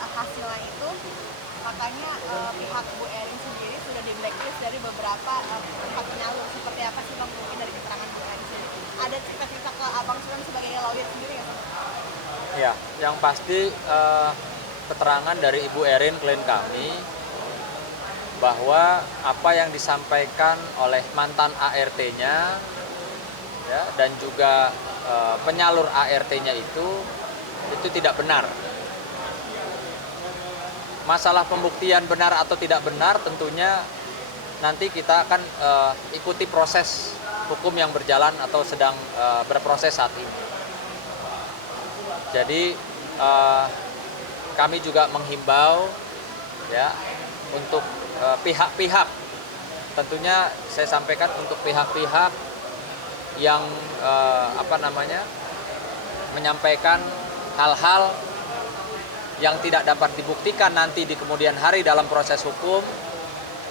hasilnya itu katanya pihak Bu Erin sendiri sudah di blacklist dari beberapa pihak penyalur. Seperti apa sih Bang mungkin dari keterangan Bu Erin sendiri? Ada cerita-cerita ke Abang Suran sebagai lawyer sendiri nggak sih? Ya, yang pasti keterangan dari Ibu Erin klien kami bahwa apa yang disampaikan oleh mantan ART-nya ya, dan juga penyalur ART-nya itu tidak benar. Masalah pembuktian benar atau tidak benar tentunya nanti kita akan ikuti proses hukum yang berjalan atau sedang berproses saat ini. Jadi kami juga menghimbau ya untuk pihak-pihak, tentunya saya sampaikan untuk pihak-pihak yang menyampaikan hal-hal yang tidak dapat dibuktikan nanti di kemudian hari dalam proses hukum,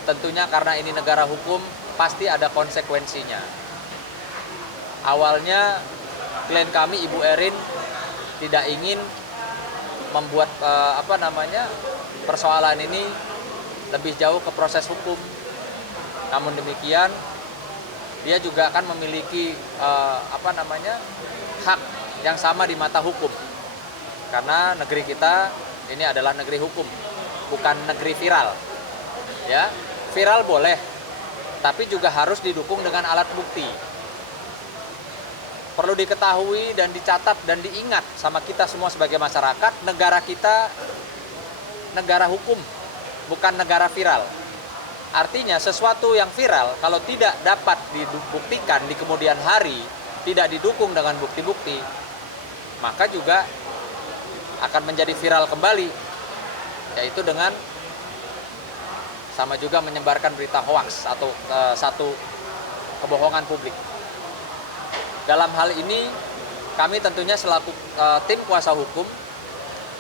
tentunya karena ini negara hukum pasti ada konsekuensinya. Awalnya klien kami Ibu Erin tidak ingin membuat persoalan ini lebih jauh ke proses hukum. Namun demikian dia juga akan memiliki hak yang sama di mata hukum. Karena negeri kita ini adalah negeri hukum, bukan negeri viral. Ya, viral boleh, tapi juga harus didukung dengan alat bukti. Perlu diketahui dan dicatat dan diingat sama kita semua sebagai masyarakat, negara kita negara hukum, bukan negara viral. Artinya sesuatu yang viral kalau tidak dapat dibuktikan di kemudian hari, tidak didukung dengan bukti-bukti, maka juga akan menjadi viral kembali, yaitu dengan sama juga menyebarkan berita hoaks atau satu kebohongan publik. Dalam hal ini kami tentunya selaku tim kuasa hukum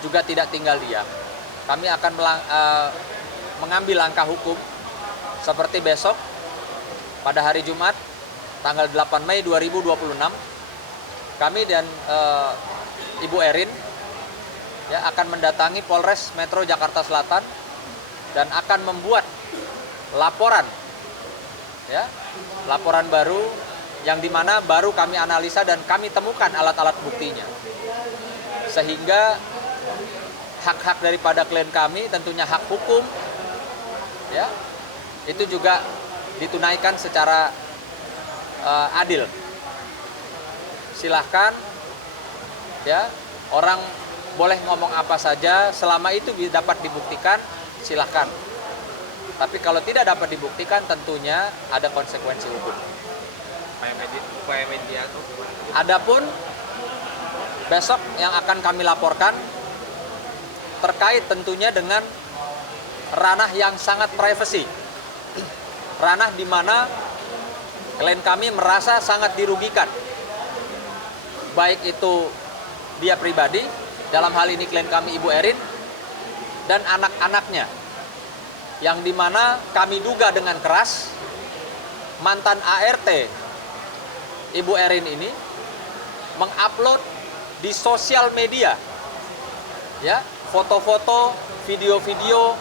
juga tidak tinggal diam. Kami akan mengambil langkah hukum seperti besok pada hari Jumat tanggal 8 Mei 2026 kami dan Ibu Erin ya akan mendatangi Polres Metro Jakarta Selatan dan akan membuat laporan baru yang dimana baru kami analisa dan kami temukan alat-alat buktinya, sehingga hak-hak daripada klien kami tentunya hak hukum ya itu juga ditunaikan secara adil. Silahkan ya, orang boleh ngomong apa saja selama itu dapat dibuktikan, silahkan. Tapi kalau tidak dapat dibuktikan tentunya ada konsekuensi hukum. Upaya mediasi. Adapun besok yang akan kami laporkan terkait tentunya dengan ranah yang sangat privasi. Ranah di mana klien kami merasa sangat dirugikan. Baik itu dia pribadi, dalam hal ini klien kami Ibu Erin, dan anak-anaknya. Yang dimana kami duga dengan keras, mantan ART Ibu Erin ini mengupload di sosial media ya foto-foto, video-video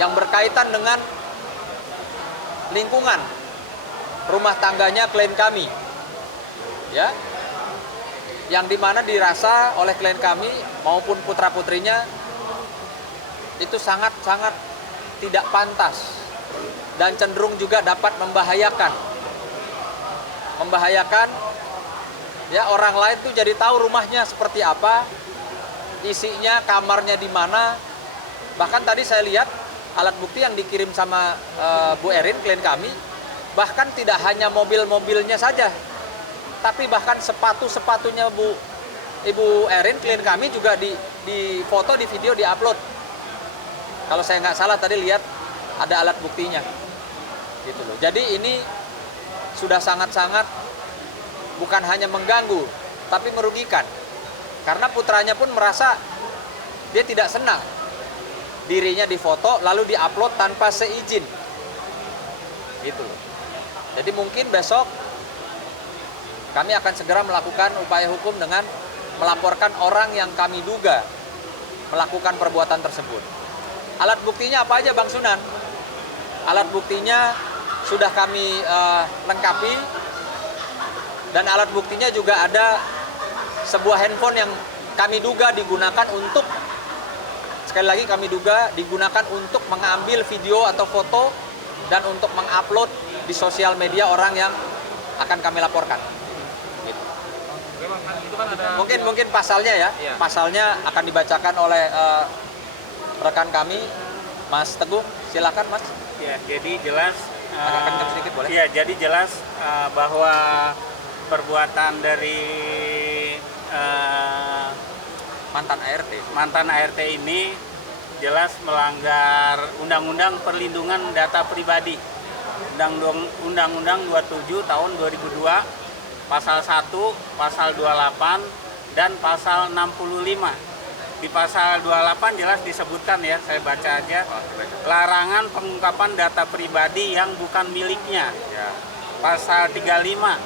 yang berkaitan dengan lingkungan rumah tangganya klien kami ya, yang dimana dirasa oleh klien kami maupun putra-putrinya itu sangat-sangat tidak pantas dan cenderung juga dapat membahayakan ya orang lain tuh jadi tahu rumahnya seperti apa, isinya, kamarnya di mana. Bahkan tadi saya lihat alat bukti yang dikirim sama Bu Erin klien kami, bahkan tidak hanya mobil-mobilnya saja, tapi bahkan sepatu-sepatunya Ibu Erin klien kami juga di foto, di video, di-upload. Kalau saya nggak salah tadi lihat ada alat buktinya. Gitu loh. Jadi ini sudah sangat-sangat bukan hanya mengganggu, tapi merugikan. Karena putranya pun merasa dia tidak senang dirinya difoto lalu di-upload tanpa seizin. Gitu loh. Jadi mungkin besok kami akan segera melakukan upaya hukum dengan melaporkan orang yang kami duga melakukan perbuatan tersebut. Alat buktinya apa aja Bang Sunan? Alat buktinya sudah kami lengkapi, dan alat buktinya juga ada sebuah handphone yang kami duga digunakan untuk, sekali lagi kami duga digunakan untuk mengambil video atau foto dan untuk mengupload di sosial media orang yang akan kami laporkan. Gitu. Oke Bang, kan itu kan ada Mungkin pasalnya ya, Iya. pasalnya akan dibacakan oleh rekan kami, Mas Teguh. Silakan Mas. Ya, jadi jelas Agak kencang sedikit boleh? ya, jadi jelas bahwa perbuatan dari Mantan ART. mantan ART ini jelas melanggar Undang-Undang Perlindungan Data Pribadi. Undang-Undang 27 tahun 2002, pasal 1, pasal 28 dan pasal 65. Di pasal 28 jelas disebutkan ya, saya baca aja. Larangan pengungkapan data pribadi yang bukan miliknya. Ya. Pasal 35,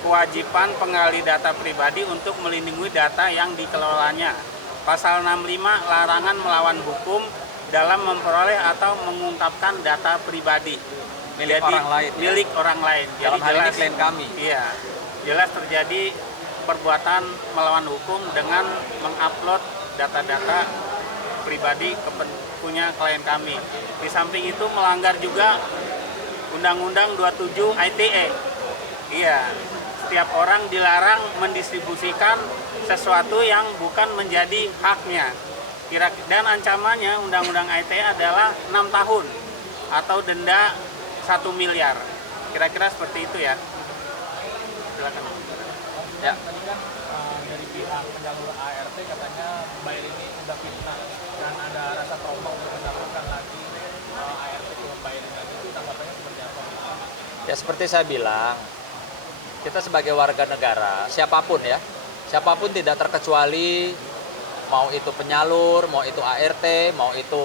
kewajiban penggali data pribadi untuk melindungi data yang dikelolanya. Pasal 65, larangan melawan hukum dalam memperoleh atau mengungkapkan data pribadi Milik orang lain, ya? Milik orang lain. Dalam hal ini klien kami. Iya, jelas terjadi perbuatan melawan hukum dengan mengupload data-data pribadi punya klien kami. Di samping itu melanggar juga Undang-Undang 27 ITE. Iya, setiap orang dilarang mendistribusikan sesuatu yang bukan menjadi haknya. Dan ancamannya Undang-Undang ITE adalah 6 tahun atau denda 1 miliar. Kira-kira seperti itu ya. Silakan. Ya. Tadi kan dari pihak penyalur ART katanya bayar ini udah fitnah dan ada rasa trauma untuk menyalurkan lagi ART belum bayarin lagi, itu tanggapannya seperti apa? Ya seperti saya bilang, kita sebagai warga negara, siapapun ya, siapapun tidak terkecuali, mau itu penyalur, mau itu ART, mau itu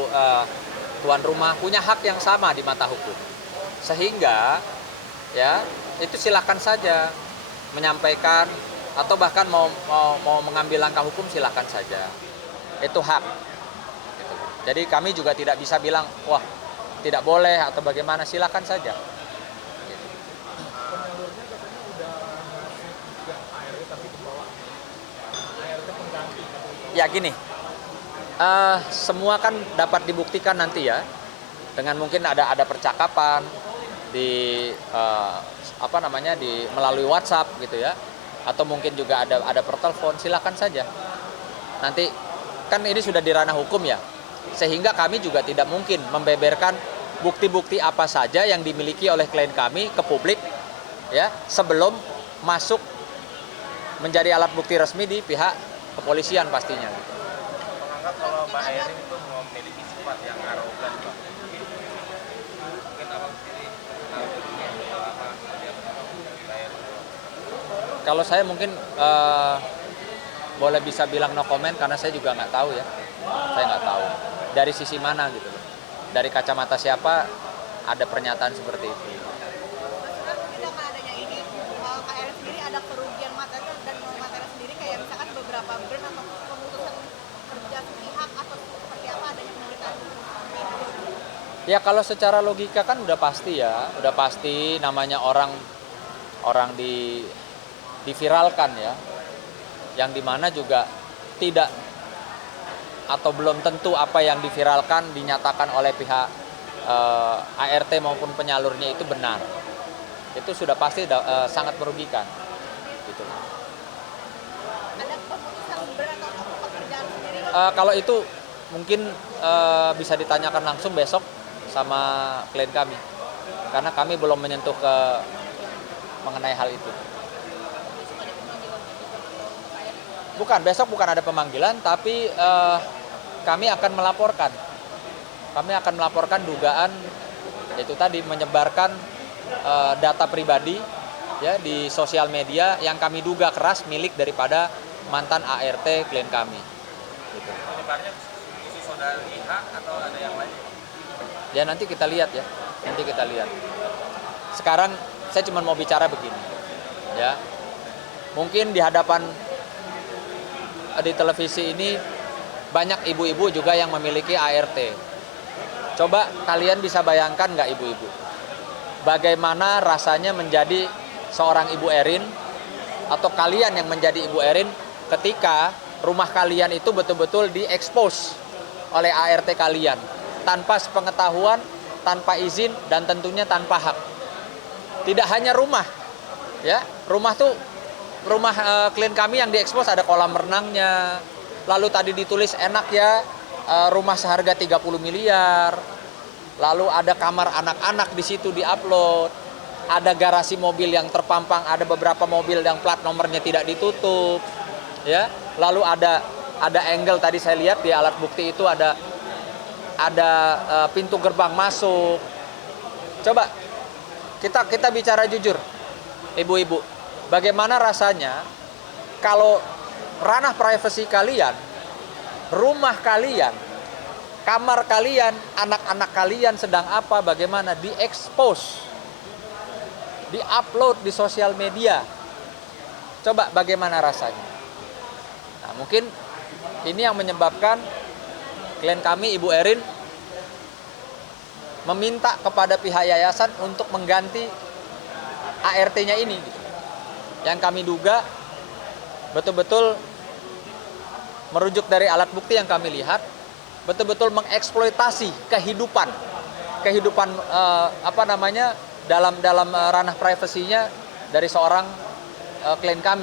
tuan rumah, punya hak yang sama di mata hukum. Sehingga ya itu silakan saja menyampaikan atau bahkan mau mengambil langkah hukum, silakan saja. Itu hak. Jadi kami juga tidak bisa bilang wah tidak boleh atau bagaimana, silakan saja. Penyalurnya katanya udah ngasih 3 ART tapi di bawah ART pengganti. Ya gini, semua kan dapat dibuktikan nanti ya, dengan mungkin ada percakapan di melalui WhatsApp gitu ya, atau mungkin juga ada pertelepon, silakan saja. Nanti kan ini sudah di ranah hukum ya, sehingga kami juga tidak mungkin membeberkan bukti-bukti apa saja yang dimiliki oleh klien kami ke publik ya sebelum masuk menjadi alat bukti resmi di pihak kepolisian pastinya. menganggap kalau Mbak Erin itu memiliki sifat yang arogan Bang. Mungkin abang sendiri kenal dirinya sudah lama dia bersama Mbak Erin. Kalau saya mungkin boleh bisa bilang no comment karena saya juga nggak tahu ya. Saya nggak tahu dari sisi mana gitu loh. Dari kacamata siapa ada pernyataan seperti itu. Maksudnya dengan adanya ini, KRS sendiri ada kerugian materi dan non materi sendiri, kayak misalkan beberapa brand atau pemutusan kerja sepihak atau seperti apa adanya pemberitaan seperti itu. Ya kalau secara logika kan udah pasti ya, udah pasti namanya orang diviralkan ya, yang dimana juga tidak atau belum tentu apa yang diviralkan dinyatakan oleh pihak ART maupun penyalurnya itu benar. Itu sudah pasti sangat merugikan. Gitu. Ada pemutusan brand atau pekerjaan sendiri. Kalau itu mungkin bisa ditanyakan langsung besok sama klien kami, karena kami belum menyentuh ke mengenai hal itu. Bukan, besok bukan ada pemanggilan, tapi kami akan melaporkan. Kami akan melaporkan dugaan itu tadi menyebarkan data pribadi ya di sosial media yang kami duga keras milik daripada mantan ART klien kami. Gitu. Penyebarnya khusus saudari H atau ada yang lain? Ya nanti kita lihat ya, nanti kita lihat. Sekarang saya cuma mau bicara begini, ya. Mungkin di hadapan di televisi ini banyak ibu-ibu juga yang memiliki ART. Coba kalian bisa bayangkan nggak ibu-ibu? Bagaimana rasanya menjadi seorang Ibu Erin atau kalian yang menjadi Ibu Erin ketika rumah kalian itu betul-betul diekspos oleh ART kalian tanpa sepengetahuan, tanpa izin, dan tentunya tanpa hak. Tidak hanya rumah, ya, rumah klien kami yang diekspos ada kolam renangnya, lalu tadi ditulis enak ya, rumah seharga 30 miliar, lalu ada kamar anak-anak di situ diupload, ada garasi mobil yang terpampang, ada beberapa mobil yang plat nomornya tidak ditutup, ya, lalu ada angle tadi saya lihat di alat bukti itu ada pintu gerbang masuk. Coba kita bicara jujur, ibu-ibu, bagaimana rasanya kalau ranah privasi kalian, rumah kalian, kamar kalian, anak-anak kalian sedang apa, bagaimana diekspos, diupload di sosial media. Coba bagaimana rasanya. Nah, mungkin ini yang menyebabkan klien kami Ibu Erin meminta kepada pihak yayasan untuk mengganti ART-nya ini. Yang kami duga betul-betul merujuk dari alat bukti yang kami lihat, betul-betul mengeksploitasi kehidupan dalam ranah privasinya dari seorang klien kami.